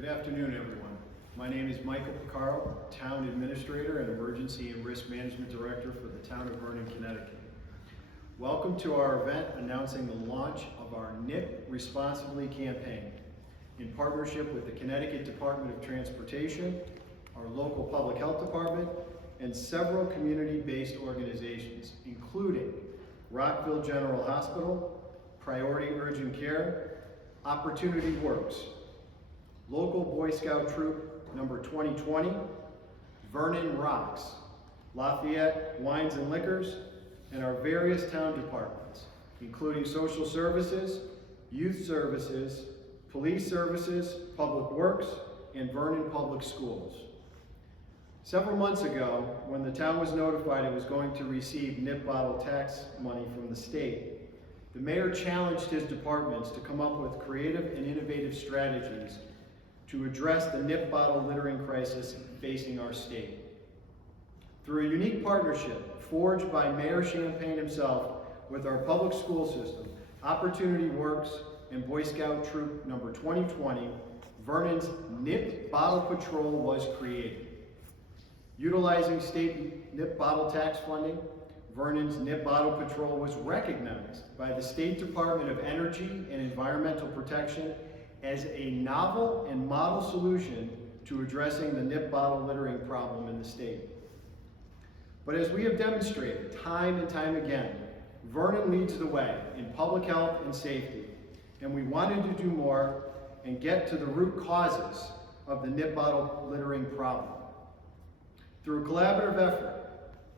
Good afternoon, everyone. My name is Michael Picaro, Town Administrator and Emergency and Risk Management Director for the Town of Vernon, Connecticut. Welcome to our event announcing the launch of our NIP Responsibly campaign in partnership with the Connecticut Department of Transportation, our local public health department, and several community-based organizations, including Rockville General Hospital, Priority Urgent Care, Opportunity Works, Local Boy Scout Troop number 2020, Vernon Rocks, Lafayette Wines and Liquors, and our various town departments, including social services, youth services, police services, public works, and Vernon Public Schools. Several months ago, when the town was notified it was going to receive NIP bottle tax money from the state, the mayor challenged his departments to come up with creative and innovative strategies to address the NIP bottle littering crisis facing our state. Through a unique partnership forged by Mayor Champagne himself with our public school system, Opportunity Works, and Boy Scout Troop number 2020, Vernon's NIP Bottle Patrol was created. Utilizing state NIP bottle tax funding, Vernon's NIP Bottle Patrol was recognized by the State Department of Energy and Environmental Protection as a novel and model solution to addressing the NIP bottle littering problem in the state. But as we have demonstrated time and time again, Vernon leads the way in public health and safety, and we wanted to do more and get to the root causes of the NIP bottle littering problem. Through a collaborative effort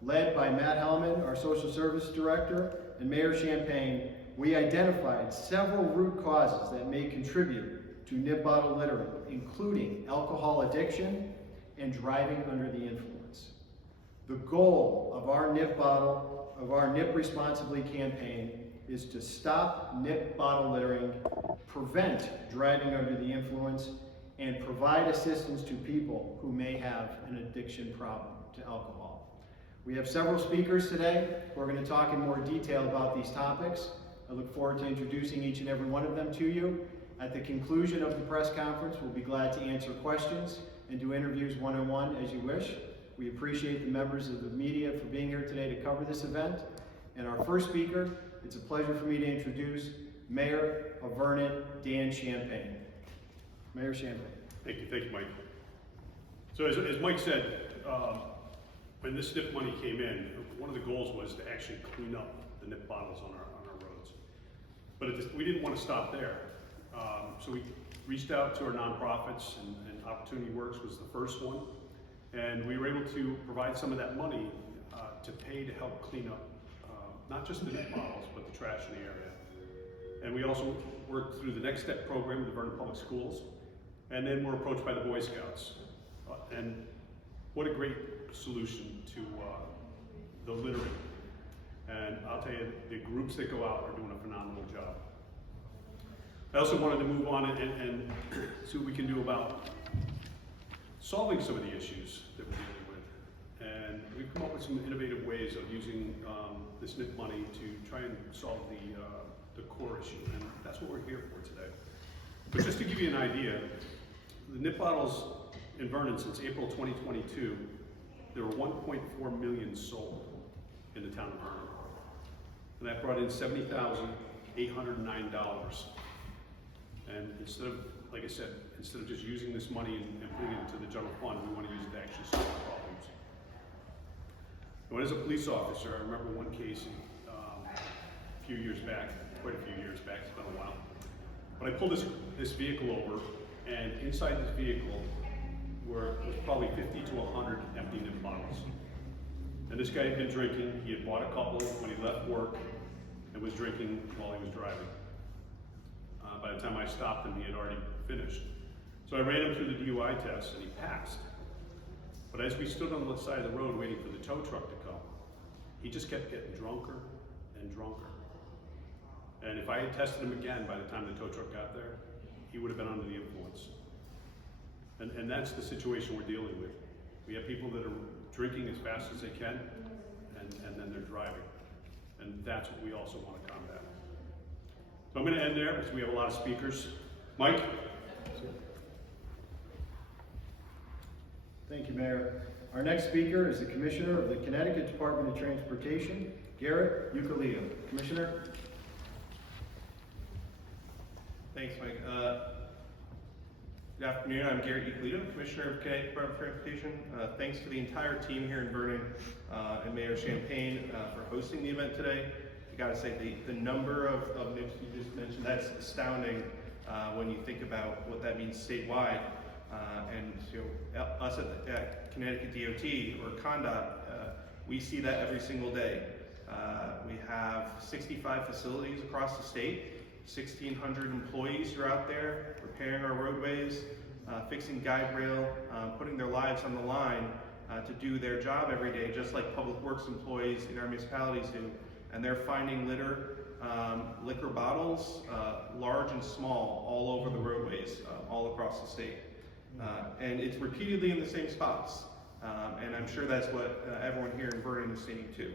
led by Matt Hellman, our Social Service Director, and Mayor Champagne, we identified several root causes that may contribute to NIP bottle littering, including alcohol addiction and driving under the influence. The goal of our NIP Responsibly campaign is to stop NIP bottle littering, prevent driving under the influence, and provide assistance to people who may have an addiction problem to alcohol. We have several speakers today who are going to talk in more detail about these topics. I look forward to introducing each and every one of them to you. At the conclusion of the press conference, we'll be glad to answer questions and do interviews one-on-one as you wish. We appreciate the members of the media for being here today to cover this event. And our first speaker, it's a pleasure for me to introduce Mayor of Vernon, Dan Champagne. Mayor Champagne. Thank you, Mike. So as Mike said, when this NIP money came in, one of the goals was to actually clean up the NIP bottles on our roads. But we didn't want to stop there. So we reached out to our nonprofits, and Opportunity Works was the first one. And we were able to provide some of that money to pay to help clean up not just the NIP bottles, but the trash in the area. And we also worked through the Next Step program with the Vernon Public Schools. And then we're approached by the Boy Scouts. And what a great solution to the littering. And I'll tell you, the groups that go out are doing a phenomenal job. I also wanted to move on and see what we can do about solving some of the issues that we're dealing with. And we've come up with some innovative ways of using this NIP money to try and solve the core issue. And that's what we're here for today. But just to give you an idea, the NIP bottles in Vernon since April 2022, there were 1.4 million sold in the town of Vernon. And that brought in $70,809. And instead of, like I said, instead of just using this money and putting it into the general fund, we want to use it to actually solve problems. And as a police officer, I remember one case a few years back, quite a few years back, it's been a while. But I pulled this vehicle over, and inside this vehicle was probably 50 to 100 empty NIP bottles. And this guy had been drinking. He had bought a couple when he left work and was drinking while he was driving. By the time I stopped him, he had already finished. So I ran him through the DUI test, and he passed. But as we stood on the side of the road waiting for the tow truck to come, he just kept getting drunker and drunker. And if I had tested him again by the time the tow truck got there, he would have been under the influence. And that's the situation we're dealing with. We have people that are drinking as fast as they can, and then they're driving. And that's what we also want to combat. So I'm going to end there because we have a lot of speakers. Mike? Thank you, Mayor. Our next speaker is the Commissioner of the Connecticut Department of Transportation, Garrett Eucalitto. Commissioner? Thanks, Mike. Good afternoon. I'm Garrett Eucalitto, Commissioner of Connecticut Department of Transportation. Thanks to the entire team here in Vernon and Mayor Champagne for hosting the event today. I gotta say, the number of NIPS you just mentioned, that's astounding when you think about what that means statewide. And us at Connecticut DOT or ConnDOT, we see that every single day. We have 65 facilities across the state. 1,600 employees are out there repairing our roadways, fixing guide rail, putting their lives on the line to do their job every day, just like public works employees in our municipalities do. And they're finding liquor bottles, large and small, all over the roadways, all across the state. And it's repeatedly in the same spots. And I'm sure that's what everyone here in Vernon is seeing too.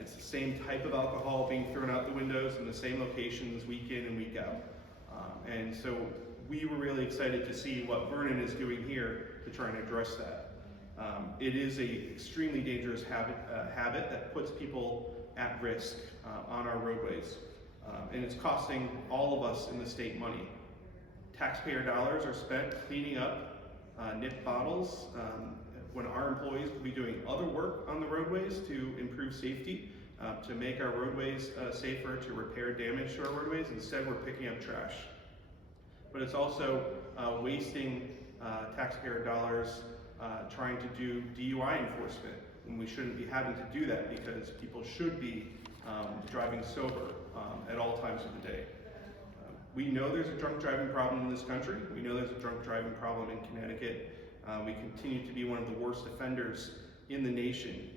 It's the same type of alcohol being thrown out the windows in the same locations week in and week out. And so we were really excited to see what Vernon is doing here to try and address that. It is an extremely dangerous habit that puts people at risk on our roadways. And it's costing all of us in the state money. Taxpayer dollars are spent cleaning up nip bottles when our employees will be doing other work on the roadways to improve safety, to make our roadways safer, to repair damage to our roadways. Instead, we're picking up trash. But it's also wasting taxpayer dollars trying to do DUI enforcement, and we shouldn't be having to do that because people should be driving sober at all times of the day. We know there's a drunk driving problem in this country. We know there's a drunk driving problem in Connecticut. We continue to be one of the worst offenders in the nation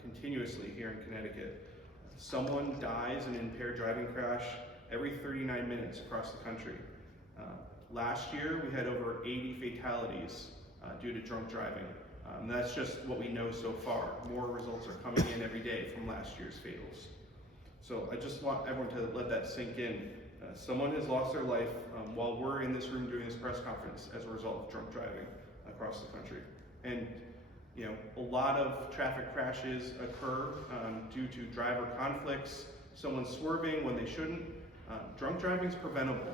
continuously here in Connecticut. Someone dies in an impaired driving crash every 39 minutes across the country. Last year, we had over 80 fatalities due to drunk driving. That's just what we know so far. More results are coming in every day from last year's fatals. So I just want everyone to let that sink in. Someone has lost their life while we're in this room doing this press conference as a result of drunk driving across the country. And a lot of traffic crashes occur due to driver conflicts, someone swerving when they shouldn't. Drunk driving is preventable.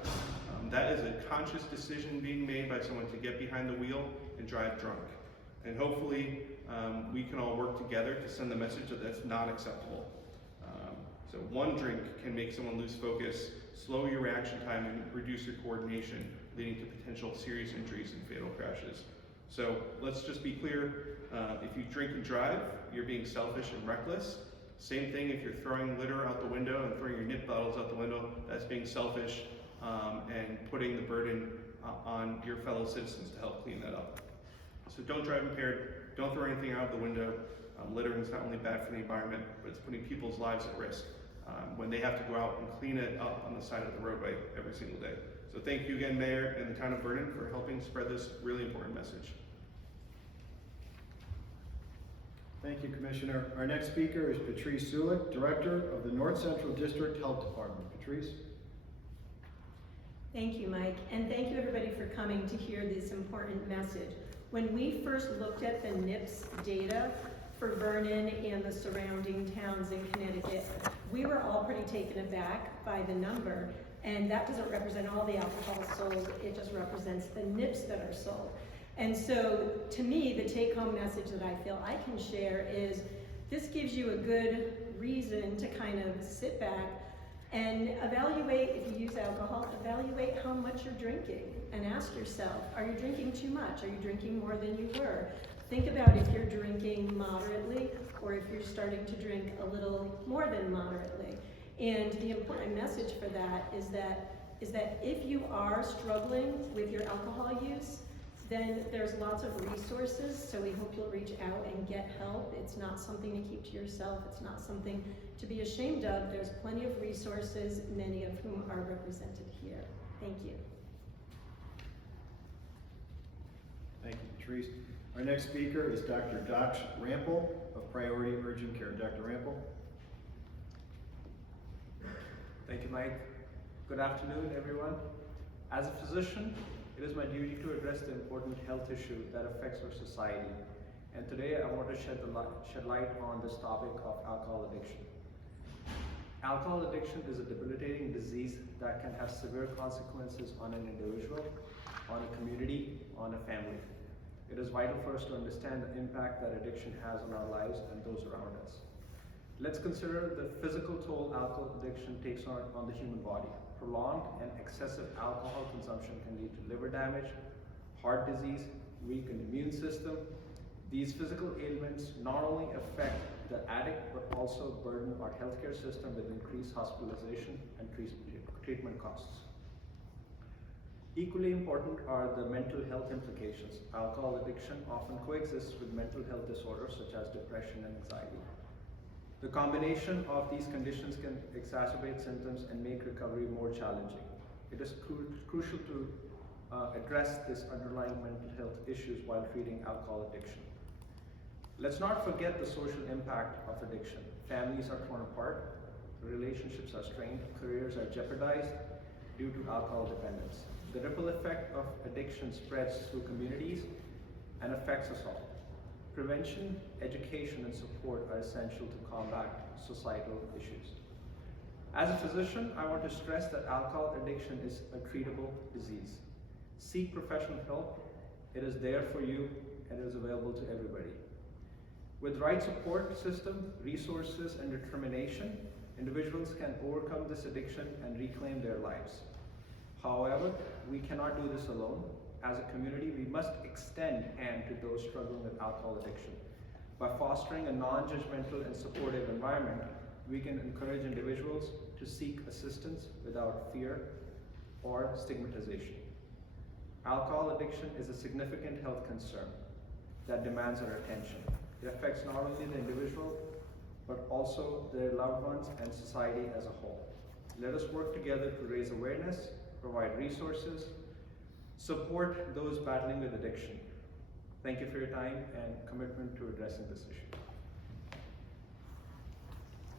That is a conscious decision being made by someone to get behind the wheel and drive drunk. And hopefully we can all work together to send the message that that's not acceptable. So one drink can make someone lose focus, slow your reaction time, and reduce your coordination, leading to potential serious injuries and fatal crashes. So let's just be clear, if you drink and drive, you're being selfish and reckless. Same thing if you're throwing litter out the window and throwing your nip bottles out the window, that's being selfish and putting the burden on your fellow citizens to help clean that up. So don't drive impaired, don't throw anything out of the window. Littering is not only bad for the environment, but it's putting people's lives at risk when they have to go out and clean it up on the side of the roadway every single day. So thank you again, Mayor and the Town of Vernon, for helping spread this really important message. Thank you, Commissioner. Our next speaker is Patrice Sulik, Director of the North Central District Health Department. Patrice? Thank you, Mike, and thank you everybody for coming to hear this important message. When we first looked at the NIPS data for Vernon and the surrounding towns in Connecticut, we were all pretty taken aback by the number, and that doesn't represent all the alcohol sold, it just represents the NIPS that are sold. And so, to me, the take-home message that I feel I can share is this gives you a good reason to kind of sit back and evaluate, if you use alcohol, evaluate how much you're drinking and ask yourself, are you drinking too much? Are you drinking more than you were? Think about if you're drinking moderately or if you're starting to drink a little more than moderately. And the important message for that is that if you are struggling with your alcohol use, then there's lots of resources, so we hope you'll reach out and get help. It's not something to keep to yourself. It's not something to be ashamed of. There's plenty of resources, many of whom are represented here. Thank you. Thank you, Patrice. Our next speaker is Dr. Doc Rampel of Priority Urgent Care. Dr. Rampel? Thank you, Mike. Good afternoon, everyone. As a physician, It is my duty to address the important health issue that affects our society. And today I want to shed light on this topic of alcohol addiction. Alcohol addiction is a debilitating disease that can have severe consequences on an individual, on a community, on a family. It is vital for us to understand the impact that addiction has on our lives and those around us. Let's consider the physical toll alcohol addiction takes on the human body. Prolonged and excessive alcohol consumption can lead to liver damage, heart disease, weakened immune system. These physical ailments not only affect the addict but also burden our healthcare system with increased hospitalization and treatment costs. Equally important are the mental health implications. Alcohol addiction often coexists with mental health disorders such as depression and anxiety. The combination of these conditions can exacerbate symptoms and make recovery more challenging. It is crucial to address this underlying mental health issues while treating alcohol addiction. Let's not forget the social impact of addiction. Families are torn apart, relationships are strained, careers are jeopardized due to alcohol dependence. The ripple effect of addiction spreads through communities and affects us all. Prevention, education, and support are essential to combat societal issues. As a physician, I want to stress that alcohol addiction is a treatable disease. Seek professional help. It is there for you and it is available to everybody. With right support system, resources, and determination, individuals can overcome this addiction and reclaim their lives. However, we cannot do this alone. As a community, we must extend hand to those struggling with alcohol addiction. By fostering a non-judgmental and supportive environment, we can encourage individuals to seek assistance without fear or stigmatization. Alcohol addiction is a significant health concern that demands our attention. It affects not only the individual, but also their loved ones and society as a whole. Let us work together to raise awareness, provide resources, support those battling with addiction. Thank you for your time and commitment to addressing this issue.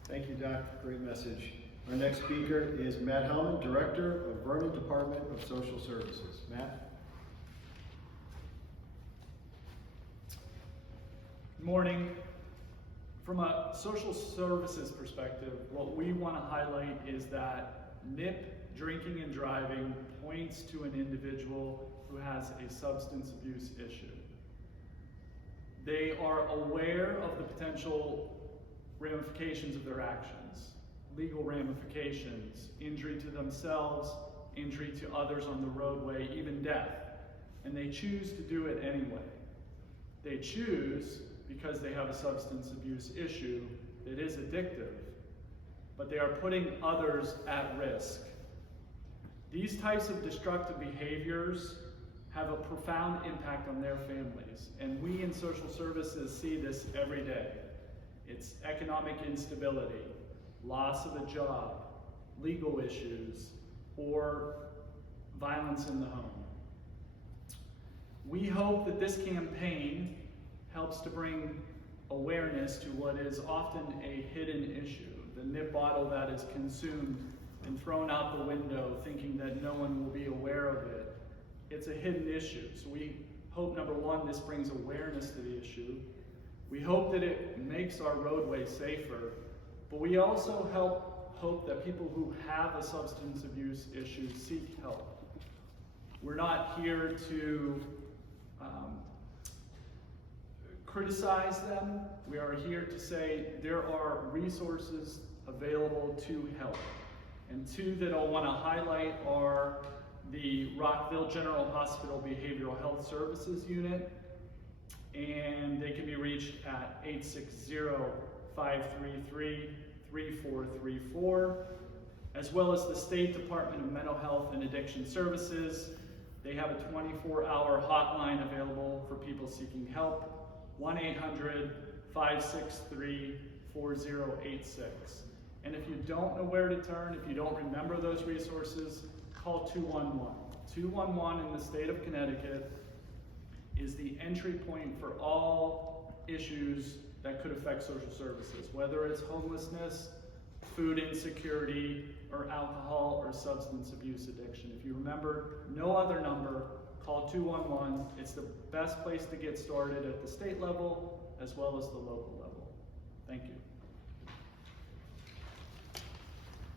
Thank you, Doc. Great message. Our next speaker is Matt Hellman, Director of Vernon Department of Social Services. Matt? Good morning. From a social services perspective, what we want to highlight is that NIP, drinking and driving, points to an individual who has a substance abuse issue. They are aware of the potential ramifications of their actions, legal ramifications, injury to themselves, injury to others on the roadway, even death, and they choose to do it anyway. They choose because they have a substance abuse issue that is addictive, but they are putting others at risk. These types of destructive behaviors have a profound impact on their families, and we in social services see this every day. It's economic instability, loss of a job, legal issues, or violence in the home. We hope that this campaign helps to bring awareness to what is often a hidden issue, the nip bottle that is consumed and thrown out the window thinking that no one will be aware of it. It's a hidden issue. So we hope, number one, this brings awareness to the issue. We hope that it makes our roadways safer, but we also hope that people who have a substance abuse issue seek help. We're not here to criticize them. We are here to say there are resources available to help. And two that I want to highlight are the Rockville General Hospital Behavioral Health Services Unit, and they can be reached at 860-533-3434, as well as the State Department of Mental Health and Addiction Services. They have a 24-hour hotline available for people seeking help, 1-800-563-4086. And if you don't know where to turn, if you don't remember those resources, call 211. 211 in the state of Connecticut is the entry point for all issues that could affect social services, whether it's homelessness, food insecurity, or alcohol or substance abuse addiction. If you remember no other number, call 211. It's the best place to get started at the state level as well as the local level. Thank you.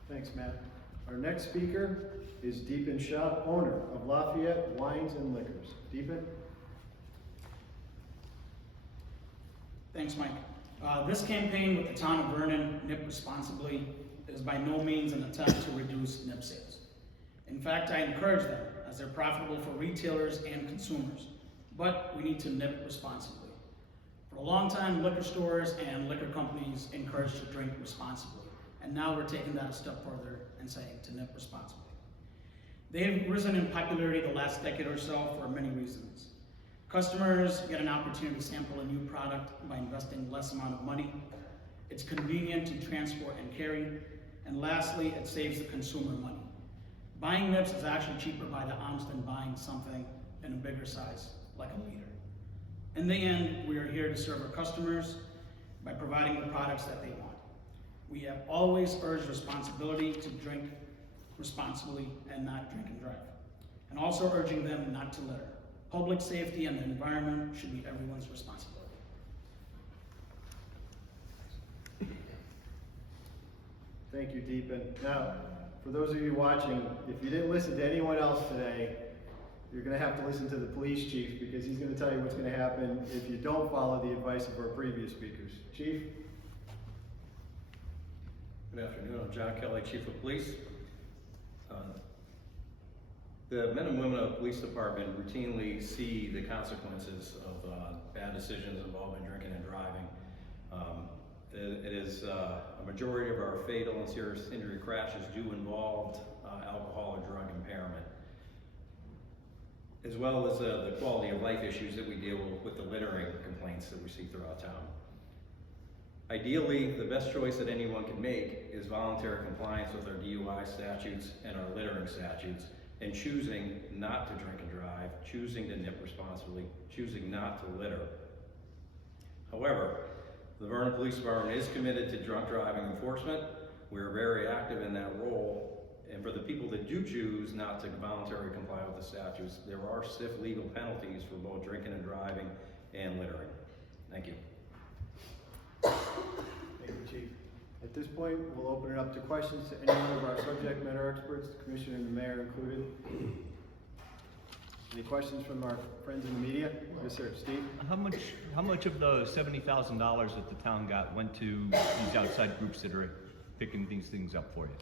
Thanks, Matt. Our next speaker is Deepan Shah, owner of Lafayette Wines and Liquors. Deepan? Thanks, Mike. This campaign with the Town of Vernon, Nip Responsibly, is by no means an attempt to reduce nip sales. In fact, I encourage them as they're profitable for retailers and consumers, but we need to nip responsibly. For a long time, liquor stores and liquor companies encouraged to drink responsibly, and now we're taking that a step further and saying to nip responsibly. They've risen in popularity the last decade or so for many reasons. Customers get an opportunity to sample a new product by investing less amount of money. It's convenient to transport and carry. And lastly, it saves the consumer money. Buying nips is actually cheaper by the ounce than buying something in a bigger size, like a liter. In the end, we are here to serve our customers by providing the products that they want. We have always urged responsibility to drink responsibly and not drink and drive. And also urging them not to litter. Public safety and the environment should be everyone's responsibility. Thank you, Deepan. Now, for those of you watching, if you didn't listen to anyone else today, you're going to have to listen to the police chief because he's going to tell you what's going to happen if you don't follow the advice of our previous speakers. Chief? Good afternoon. I'm John Kelly, Chief of Police. The men and women of the police department routinely see the consequences of bad decisions involving drinking and driving. It is a majority of our fatal and serious injury crashes do involve alcohol or drug impairment, as well as the quality of life issues that we deal with the littering complaints that we see throughout town. Ideally, the best choice that anyone can make is voluntary compliance with our DUI statutes and our littering statutes, and choosing not to drink and drive, choosing to nip responsibly, choosing not to litter. However, the Vernon Police Department is committed to drunk driving enforcement. We are very active in that role, and for the people that do choose not to voluntarily comply with the statutes, there are stiff legal penalties for both drinking and driving and littering. Thank you. Thank you, Chief. At this point, we'll open it up to questions to any one of our subject matter experts, the Commissioner and the Mayor included. Any questions from our friends in the media? Yes, sir. Steve? How much of the $70,000 that the town got went to these outside groups that are picking these things up for you?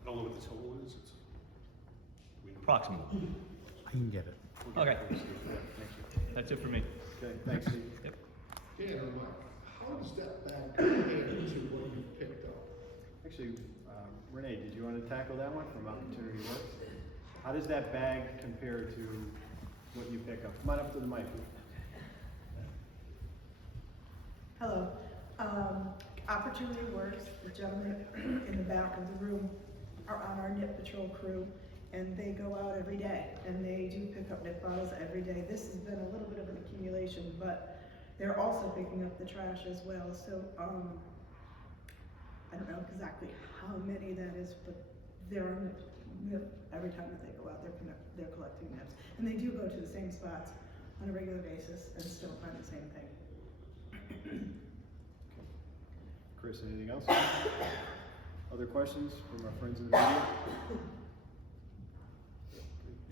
I don't know what the total is. Approximately. I can get it. Okay. Thank you. That's it for me. Okay, thanks, Steve. Yep. Dan or Mike, how does that bag compare to what you picked up? Actually, Renee, did you want to tackle that one from Opportunity Works? How does that bag compare to what you pick up? Come on up to the mic. Hello. Opportunity Works, the gentlemen in the back of the room are on our nip patrol crew, and they go out every day, and they do pick up nip bottles every day. This has been a little bit of an accumulation, but they're also picking up the trash as well. So I don't know exactly how many that is, but they're on nip every time that they go out. They're collecting nips, and they do go to the same spots on a regular basis and still find the same thing. Chris, anything else? Other questions from our friends in the media?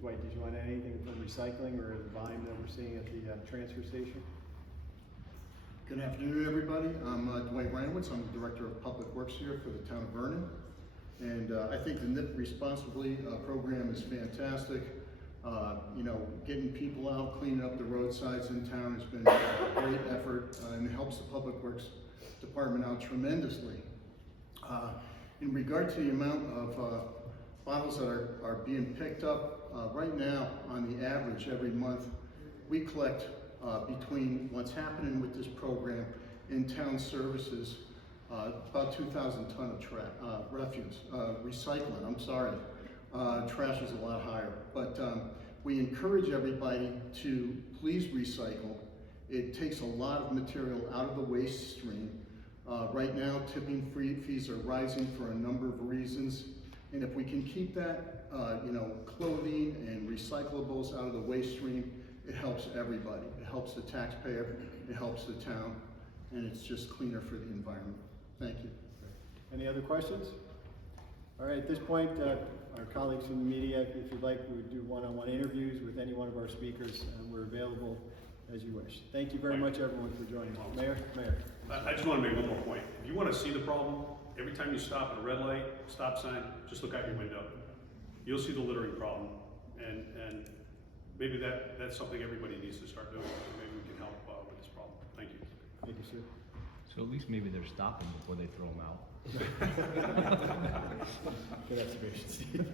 Dwight, did you want to add anything from recycling or the volume that we're seeing at the transfer station? Good afternoon, everybody. I'm Dwight Ranowitz. I'm the Director of Public Works here for the Town of Vernon. And I think the Nip Responsibly program is fantastic. Getting people out, cleaning up the roadsides in town has been a great effort and helps the Public Works Department out tremendously. In regard to the amount of bottles that are being picked up, right now, on the average, every month, we collect between what's happening with this program in town services, about 2,000 ton of refuse, recycling, I'm sorry. Trash is a lot higher, but we encourage everybody to please recycle. It takes a lot of material out of the waste stream. Right now, tipping fees are rising for a number of reasons, And if we can keep that, clothing and recyclables out of the waste stream, it helps everybody. It helps the taxpayer, it helps the town, and it's just cleaner for the environment. Thank you. Any other questions? All right, at this point, our colleagues from the media, if you'd like, we would do one-on-one interviews with any one of our speakers, and we're available as you wish. Thank you very much, everyone, for joining. Mayor? I just want to make one more point. If you want to see the problem, every time you stop at a red light, stop sign, just look out your window. You'll see the littering problem, and maybe that's something everybody needs to start doing. Maybe we can help with this problem. Thank you. Thank you, sir. So at least maybe they're stopping before they throw them out. Good observation, Steve.